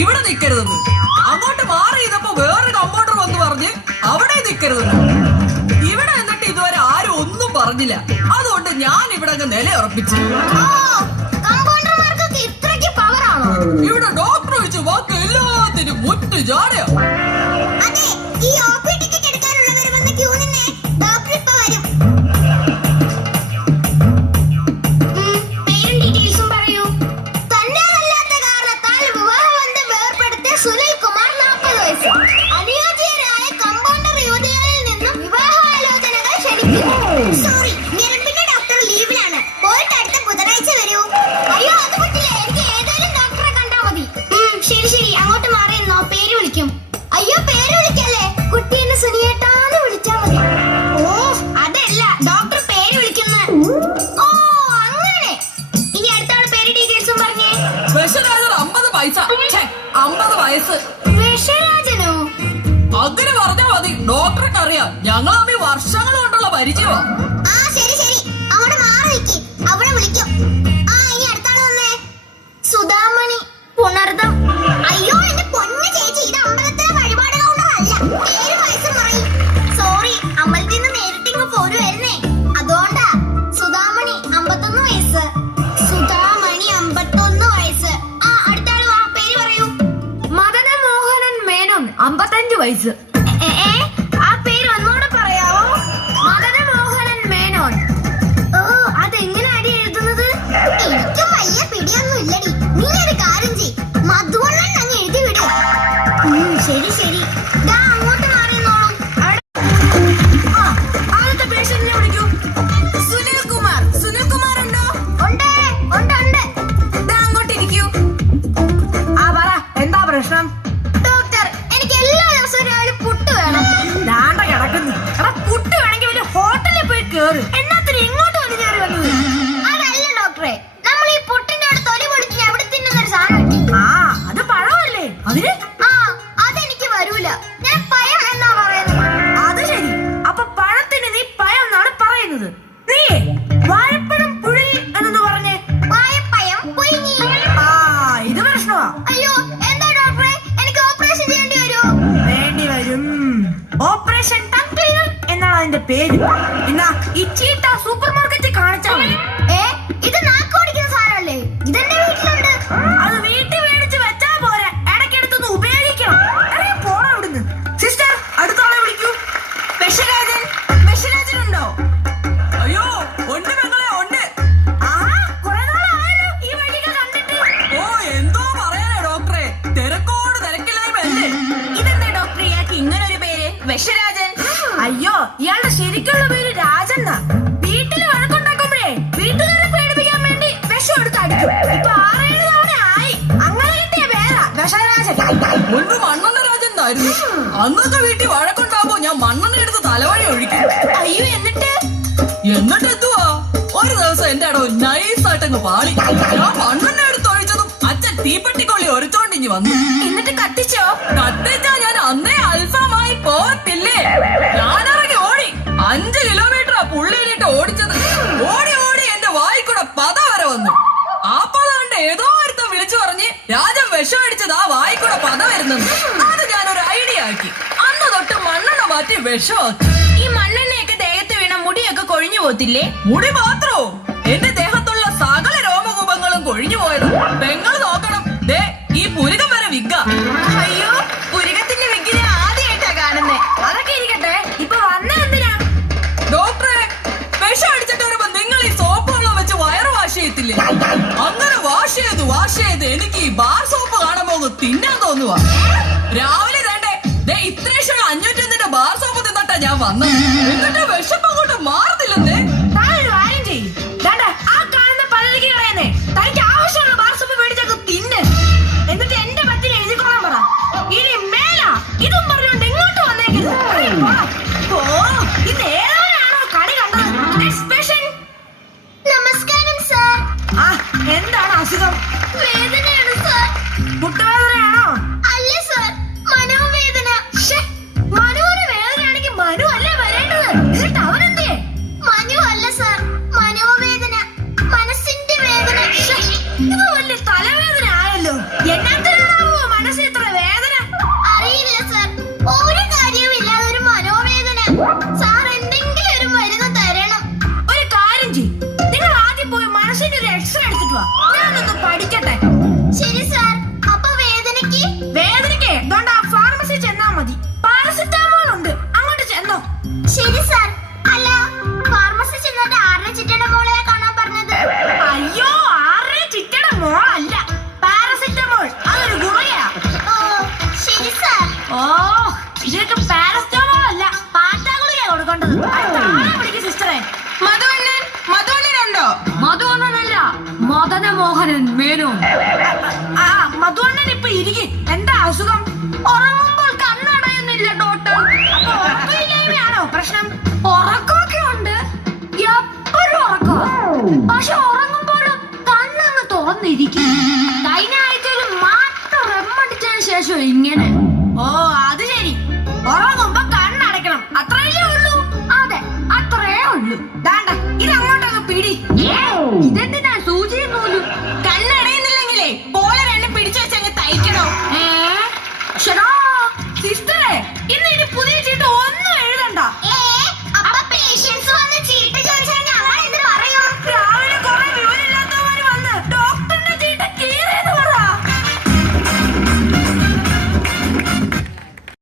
ഇവിടെ നിൽക്കരുതെന്ന്. അങ്ങോട്ട് മാറി ചെയ്തപ്പോ വേറെ കമ്പൗണ്ടർ വന്ന് പറഞ്ഞ് അവിടെ നിൽക്കരുതെന്ന്. ഇവിടെ എന്നിട്ട് ഇതുവരെ ആരും ഒന്നും പറഞ്ഞില്ല. അതുകൊണ്ട് ഞാൻ ഇവിടെ അങ്ങ് നിലയുറപ്പിച്ചു. ഇവിടെ ഡോക്ടർ വെച്ച് വാക്ക് എല്ലാത്തിനും മുറ്റു ജാടയോ. അയ്യോ പേര് വിളിക്കല്ലേ, കുട്ടീനെ സുനിയേട്ടാന്ന് വിളിച്ചാ മതി. ഓ അതല്ല ഡോക്ടർ പേര് വിളിക്കുന്ന. ഓ അങ്ങനെ. ഇനി അടുത്താണ് പേര് ഡീറ്റെയിൽസും പറഞ്ഞേ. വിഷരാജൻ 50 പൈസ. 50 വയസ്സ്. വിഷരാജനോ? അങ്ങനെ പറഞ്ഞാ മതി. ഡോക്ടർക്ക് അറിയാം, ഞങ്ങൾ തമ്മിൽ വർഷങ്ങൾ കൊണ്ടുള്ള പരിചയമാ. ആ ശരി ശരി, അവിടെ മാറി നിൽക്കി, അവിടെ വിളിക്കും. ആ ഇനി അടുത്താണ് വന്നേ. സുധാമണി പുണർദം. അയ്യോ എന്റെ പൊന്നു ചേച്ചി, ഇത് അമ്പലത്തിലെ വഴിപാട് കൗണ്ടറല്ല. പേര് വയസ്സ് പറയും. സോറി, അമ്പലത്തിൽ നിന്ന് നേരിട്ടിങ്ങ് പോരുവായിരുന്നേ, അതുകൊണ്ടാ. സുധാമണി 51 വയസ്സ്. സുധാമണി 51 വയസ്സ്. ആ അടുത്ത ആള് വാ, പേര് പറയൂ. മദന മോഹനൻ മേനോൻ 55 വയസ്സ്. ആ പേര് ഒന്നുകൂടെ പറയാവോ? മദന മോഹനൻ മേനോൻ. ഓ അതെങ്ങനെ അടി എഴുതുന്നത്? എനിക്കും വലിയ പിടിയൊന്നും ഇല്ലടി. നീ ഒരു കാര്യം ചെയ്, മധുവണ്ണൻ അങ്ങ് എഴുതി വിടും. ശരി ശരി, ദാ അങ്ങോട്ട് മാറിന്നോളൂ. ആദ്യത്തെ പേഷ്യന്റിനെ വിളിക്കൂ. സുനിൽ കുമാർ. സുനിൽ കുമാർ ഉണ്ടോ? ഉണ്ട് ഉണ്ട് ഉണ്ട്. ദാ അങ്ങോട്ട് ഇരിക്കൂ. ആ പറ, എന്താ പ്രശ്നം? ഡോക്ടർ, എനിക്ക് എല്ലാ ദിവസവും രാവിലെ പുട്ട് വേണം. ദാണ്ട കിടക്കുന്നു. എടാ പുട്ട് വേണമെങ്കിൽ വലിയ ഹോട്ടലിൽ പോയി കേറ്. എന്നാത്തിന് ഇങ്ങോട്ട് വന്ന് കയറി വന്നത്? അതല്ല ഡോക്ടറെ, നമ്മൾ ഈ പുട്ടിന്റെ അടുത്ത് തൊലി പൊളിച്ച് എവിടെ തിന്നുന്നൊരു സാധനം കിട്ടി. ആ അത് പഴമല്ലേ? അതിന് ആ അതെനിക്ക് വരൂല, ഞാൻ പയം എന്നാ പറയുന്നത്. അത് ശരി. അപ്പൊ പഴത്തിന് നീ പഴം എന്നാണ് പറയുന്നത്. നീ വാഴപ്പഴം പുഴുങ്ങി എന്നു പറഞ്ഞേ. വാഴപ്പയം പുഴുങ്ങി. ആ ഇത് പ്രശ്നമാ. അയ്യോ എന്താ ഡോക്ടറെ, എനിക്ക് ഓപ്പറേഷൻ ചെയ്യേണ്ടി വരുമോ? വേണ്ടി വരും. ഓപ്പറേഷൻ ടങ് ക്ലീനർ എന്നാണ് അതിന്റെ പേര്. എന്നാ ഈ ചീട്ട സൂപ്പർ മാർക്കറ്റിൽ കാണിച്ചാൽ മതി. ഇത് നാക്ക് ഓടിക്കുന്ന സാധനമല്ലേ? ഇതെന്റെ വീട്ടിലുണ്ട്. അത് വീട്ടിൽ മേടിച്ച് വെച്ചാ പോരാ, ഇടയ്ക്കെടുത്തൊന്ന് ഉപയോഗിക്കണം. ഇറങ്ങി പോണം അവിടുന്ന്. സിസ്റ്റർ, അടുത്തോളെ വിളിക്കൂ. വിഷരാജൻ. വിഷരാജൻ ഉണ്ടോ? അയ്യോ ഉണ്ട് പെങ്ങളെ, ഉണ്ട്. ആഹാ, കുറെ നാളായല്ലോ ഈ വഴിയൊക്കെ കണ്ടിട്ട്. ഓ എന്തോ പറയാനാ ഡോക്ടറെ, തിരക്കോട് തിരക്കില്ലായ്മല്ലേ. ഇതെന്താ ഡോക്ടർ ഇയാൾക്ക് ഇങ്ങനെ ഒരു പേര്, വിഷരാജൻ? അയ്യോ, ഇയാളുടെ ശരിക്കുള്ള പേര് രാജന്നാ. വീട്ടില് വഴക്കുണ്ടാക്കുമ്പോഴേ വീട്ടുകാരെ പേടിപ്പിക്കാൻ വേണ്ടി വിഷം എടുത്ത് അടിക്കും. ഇപ്പൊ 6-7 തവണ ആയി. അങ്ങനെ കിട്ടിയ പേരാ വിഷരാജൻ. മുൻപ് മണ്ണെണ്ണ രാജൻ എന്നായിരുന്നു. അന്നൊക്കെ വീട്ടിൽ വഴക്കുണ്ടാകുമ്പോ ഞാൻ മണ്ണെണ്ണ എടുത്ത് തലവഴി ഒഴിക്കും. അയ്യോ എന്നിട്ട് എന്തുവാ, ഒരു ദിവസം എന്റെ അടവ് നൈസായിട്ടങ്ങ് പാളി. ഞാൻ മണ്ണെണ്ണ എടുത്ത് ഒഴിച്ചതും അച്ഛൻ തീപ്പെട്ടിക്കൊള്ളി ഒരച്ചോണ്ടിഞ്ഞ് വന്നു. എന്നിട്ട് കത്തിച്ചോ? കത്തിച്ചാ ഞാൻ അന്നേ അൽഫാമായി പോകത്തില്ലേ. ഞാനിറങ്ങി ഓടി. 5 കിലോമീറ്ററാ പുള്ളിയിലിട്ട് ഓടിച്ചത്. ഓടി ഓടി എന്റെ വായിക്കൂടെ പത വരെ വന്നു. ആ പത കണ്ട് ഏതോ ഒരുത്തൻ വിളിച്ചു പറഞ്ഞ് രാജൻ വിഷം അടിച്ചത് ആ വായിക്കൂടെ പത വരുന്നത്. അത് ഞാനൊരു ഐഡിയ ആക്കി. അന്ന് തൊട്ട് മണ്ണെണ്ണ മാറ്റി വിഷമാക്കി. ഈ മണ്ണെണ്ണയൊക്കെ ദേഹത്ത് വീണ മുടിയൊക്കെ കൊഴിഞ്ഞു പോത്തില്ലേ? മുടി മാത്രോ, എന്റെ ദേഹത്തുള്ള സകല രോമകൂപങ്ങളും കൊഴിഞ്ഞു പോയത്. പെങ്ങൾ നോക്കണം, ദേ ഈ പുരുകം വരെ വിഗ്ഗ. അയ്യോ, പുരുകത്തിന്റെ വിഗ്ഗിനെ ആദ്യമായിട്ടാ കാണുന്നേ. അതൊക്കെ ഇരിക്കട്ടെ, ഇപ്പൊ വന്നേ എന്തിനാ? ഡോക്ടറെ, വിഷം അടിച്ചിട്ട് വരുമ്പോ നിങ്ങൾ ഈ സോപ്പ് വെള്ളം വെച്ച് വയറ് വാഷ് ചെയ്യത്തില്ലേ? അങ്ങനെ വാഷ് ചെയ്ത് എനിക്ക് ഈ ബാർ സോപ്പ് കാണുമ്പോ തിന്നാൻ തോന്നുവാ. രാവിലെ ദേ ഇത്രേഷുള്ള 501 ബാർ സോപ്പ് തിന്നിട്ടാ ഞാൻ വന്നത്. എന്നിട്ട് വിഷപ്പ് അങ്ങോട്ട് മാറുന്നില്ലെന്നേ. താനൊരു കാര്യം ചെയ്യും. ആ കാണുന്ന പലരിക്ക് കളയുന്നേ, തനിക്ക് ആവശ്യമുള്ള ബാർസപ്പ് മേടിച്ചൊക്കെ തിന്ന്. എന്നിട്ട് എന്റെ പത്തിന് എഴുതിക്കോളാൻ പറ. ഇനി മേല ഇതും പറഞ്ഞുകൊണ്ട് ഇങ്ങോട്ട് വന്നേക്കരുത്. ഓ ഇത് ഏതോരാണോ കളി കണ്ടത്? Next patient. നമസ്കാരം സാർ. ആ എന്താണ് അസുഖം? വേദനയാണ് സാർ. മുട്ടുവേദനയാണോ? അല്ല സാർ, മനോവേദന. മനുവിന് വേദനയാണെങ്കിൽ മനു അല്ലേ വരേണ്ടത്? മോളല്ല, പാരസിറ്റമോൾ. അതൊരു ഗുളികയാ. ഓ ശരി സാർ. ഓ, ഇതിനൊക്കെ പാരസിറ്റമോൾ അല്ല, പാറ്റ ഗുളികയാ കൊടുക്കേണ്ടത്. വിളിക്കും സിസ്റ്ററെ. മധുവണ്ണനുണ്ടോ? മധുവണ്ണനല്ല, മദനമോഹനൻ മേനോൻ. ആ മധുവണ്ണൻ ഇപ്പൊ ഇരിക്കും. എന്താ അസുഖം? ഉറങ്ങുമ്പോൾ കണ്ണടയുന്നില്ല ഡോക്ടർ. അപ്പൊ ഉറക്കമില്ലായ്മയാണോ പ്രശ്നം? ഉറക്കമൊക്കെ ഉണ്ട്, എപ്പോഴും ഉറക്കോ. പക്ഷെ ഉറങ്ങുമ്പോഴും കണ്ണങ്ങ് തുറന്നിരിക്കും. കഴിഞ്ഞ ആഴ്ചയിൽ മാത്രം റെമ്മടിച്ചതിന് ശേഷം ഇങ്ങനെ. ഓ അത് ശരി, ഉറങ്ങുമ്പോ കണ്ണടയ്ക്കണം, അത്രയല്ലേ